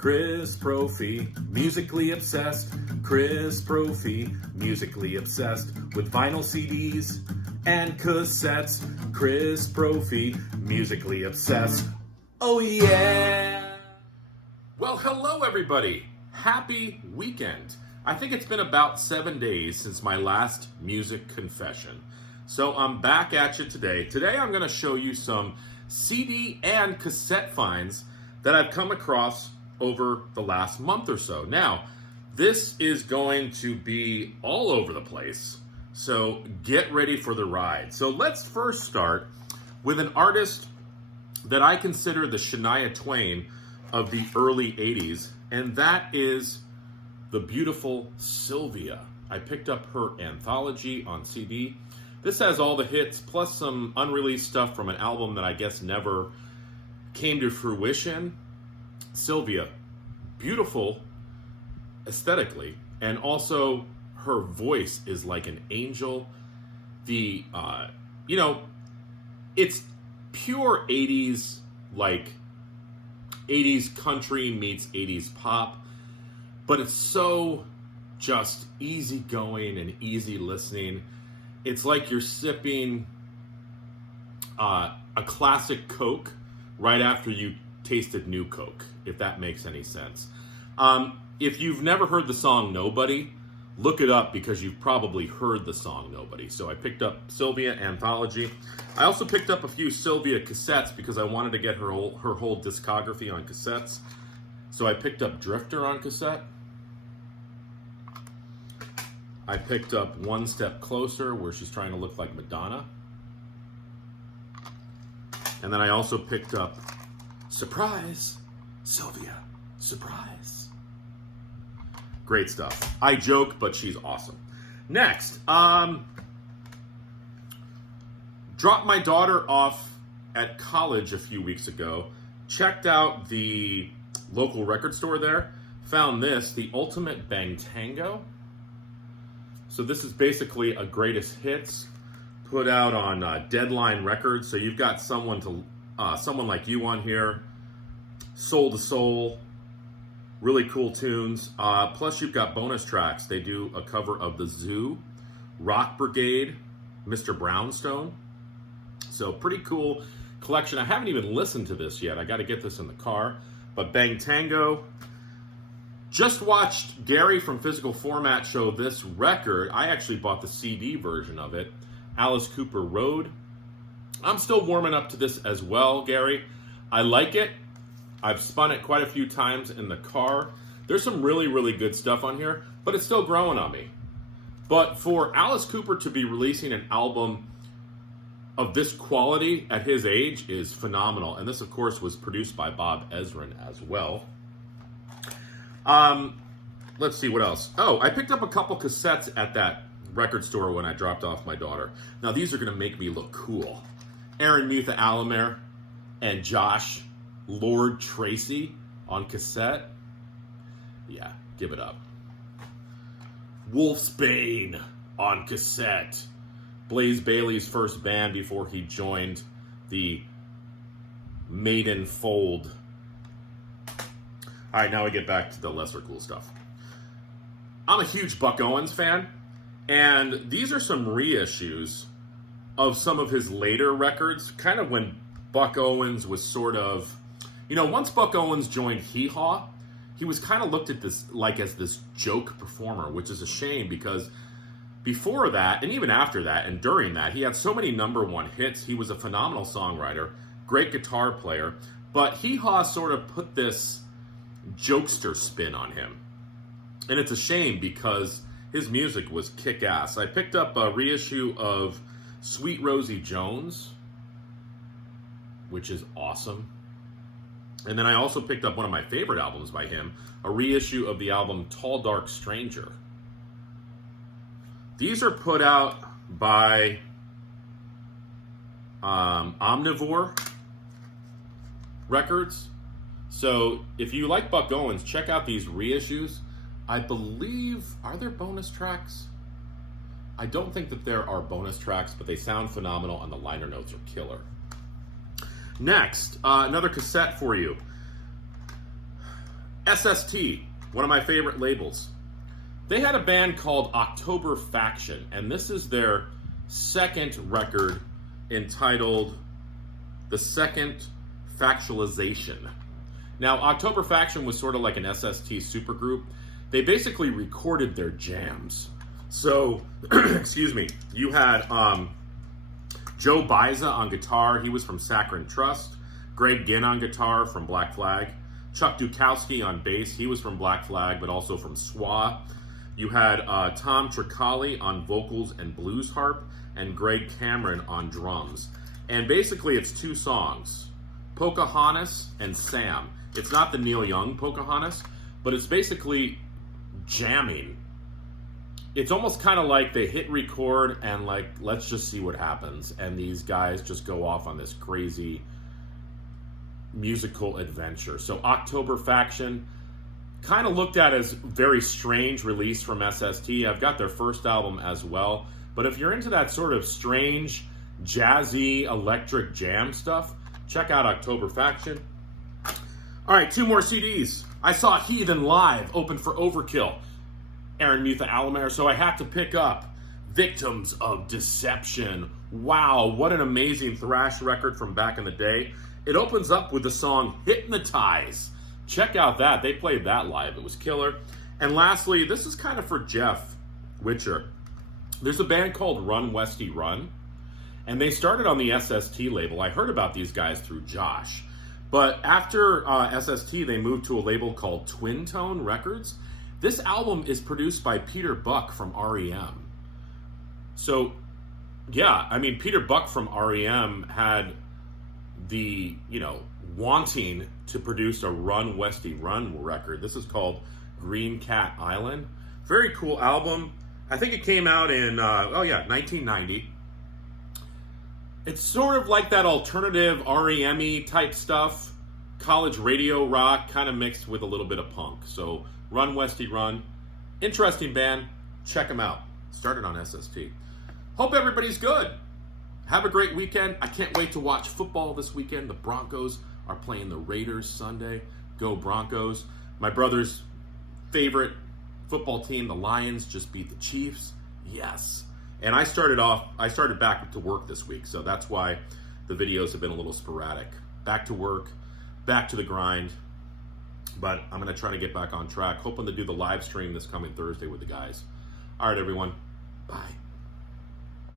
Chris Prophy, musically obsessed. Chris Prophy, musically obsessed with vinyl CDs and cassettes. Chris Prophy, musically obsessed. Oh yeah! Well, hello everybody. Happy weekend. I think it's been about 7 days since my last music confession. So I'm back at you today. Today I'm going to show you some CD and cassette finds that I've come across over the last month or so. Now, this is going to be all over the place, so get ready for the ride. So let's first start with an artist that I consider the Shania Twain of the early 80s, and that is the beautiful Sylvia. I picked up her anthology on CD. This has all the hits, plus some unreleased stuff from an album that I guess never came to fruition. Sylvia, beautiful aesthetically, and also her voice is like an angel. It's pure 80s, like 80s country meets 80s pop, but it's so just easygoing and easy listening. It's like you're sipping a classic Coke right after you tasted new Coke, if that makes any sense. If you've never heard the song Nobody, look it up because you've probably heard the song Nobody. So I picked up Sylvia Anthology. I also picked up a few Sylvia cassettes because I wanted to get her whole discography on cassettes. So I picked up Drifter on cassette. I picked up One Step Closer, where she's trying to look like Madonna. And then I also picked up Surprise, Sylvia, Surprise. Great stuff. I joke, but she's awesome. Next, dropped my daughter off at college a few weeks ago. Checked out the local record store there. Found this, the Ultimate Bang Tango. So this is basically a greatest hits put out on Deadline Records. So you've got someone like you on here, Soul to Soul, really cool tunes. Plus you've got bonus tracks. They do a cover of The Zoo, Rock Brigade, Mr. Brownstone. So pretty cool collection. I haven't even listened to this yet. I got to get this in the car. But Bang Tango. Just watched Gary from Physical Format show this record. I actually bought the CD version of it, Alice Cooper Road. I'm still warming up to this as well, Gary. I like it. I've spun it quite a few times in the car. There's some really, really good stuff on here, but it's still growing on me. But for Alice Cooper to be releasing an album of this quality at his age is phenomenal. And this, of course, was produced by Bob Ezrin as well. Let's see what else. Oh, I picked up a couple cassettes at that record store when I dropped off my daughter. Now, these are going to make me look cool. Aaron Mutha Alamer and Josh Lord Tracy on cassette. Yeah, give it up. Wolfsbane on cassette. Blaze Bayley's first band before he joined the Maiden fold. All right, now we get back to the lesser cool stuff. I'm a huge Buck Owens fan, and these are some reissues of some of his later records, kind of when Buck Owens was sort of, once Buck Owens joined Hee Haw, he was kind of looked at this as this joke performer, which is a shame because before that, and even after that, and during that, he had so many number one hits. He was a phenomenal songwriter, great guitar player, but Hee Haw sort of put this jokester spin on him. And it's a shame because his music was kick-ass. I picked up a reissue of Sweet Rosie Jones, which is awesome. And then I also picked up one of my favorite albums by him, a reissue of the album Tall Dark Stranger. These are put out by Omnivore Records. So if you like Buck Owens, check out these reissues. I believe, are there bonus tracks? I don't think that there are bonus tracks, but they sound phenomenal and the liner notes are killer. Next, another cassette for you. SST, one of my favorite labels. They had a band called October Faction, and this is their second record entitled The Second Factualization. Now, October Faction was sort of like an SST supergroup. They basically recorded their jams. So, excuse me, you had Joe Biza on guitar. He was from Saccharine Trust. Greg Ginn on guitar from Black Flag. Chuck Dukowski on bass. He was from Black Flag, but also from SWA. You had Tom Tricali on vocals and blues harp, and Greg Cameron on drums. And basically, it's two songs, Pocahontas and Sam. It's not the Neil Young Pocahontas, but it's basically jamming. It's almost kind of like they hit record and like, let's just see what happens. And these guys just go off on this crazy musical adventure. So October Faction, kind of looked at as very strange release from SST. I've got their first album as well. But if you're into that sort of strange, jazzy, electric jam stuff, check out October Faction. All right, 2 more CDs. I saw Heathen live, open for Overkill. Aaron Mutha Alamare, so I have to pick up Victims of Deception. Wow, what an amazing thrash record from back in the day. It opens up with the song Hypnotize. Check out that. They played that live. It was killer. And lastly, this is kind of for Jeff Witcher. There's a band called Run Westy Run, and they started on the SST label. I heard about these guys through Josh. But after SST, they moved to a label called Twin Tone Records. This album is produced by Peter Buck from REM. So, yeah, I mean, Peter Buck from REM had the, wanting to produce a Run Westy Run record. This is called Green Cat Island. Very cool album. I think it came out in, 1990. It's sort of like that alternative REM-y type stuff, college radio rock, kind of mixed with a little bit of punk. So Run Westy Run, interesting band. Check them out. Started on SST. Hope everybody's good. Have a great weekend. I can't wait to watch football this weekend. The Broncos are playing the Raiders Sunday. Go Broncos. My brother's favorite football team, the Lions, just beat the Chiefs. Yes. And I started back to work this week, so that's why the videos have been a little sporadic. Back to work, back to the grind, but I'm going to try to get back on track, hoping to do the live stream this coming Thursday with the guys. All right, everyone. Bye.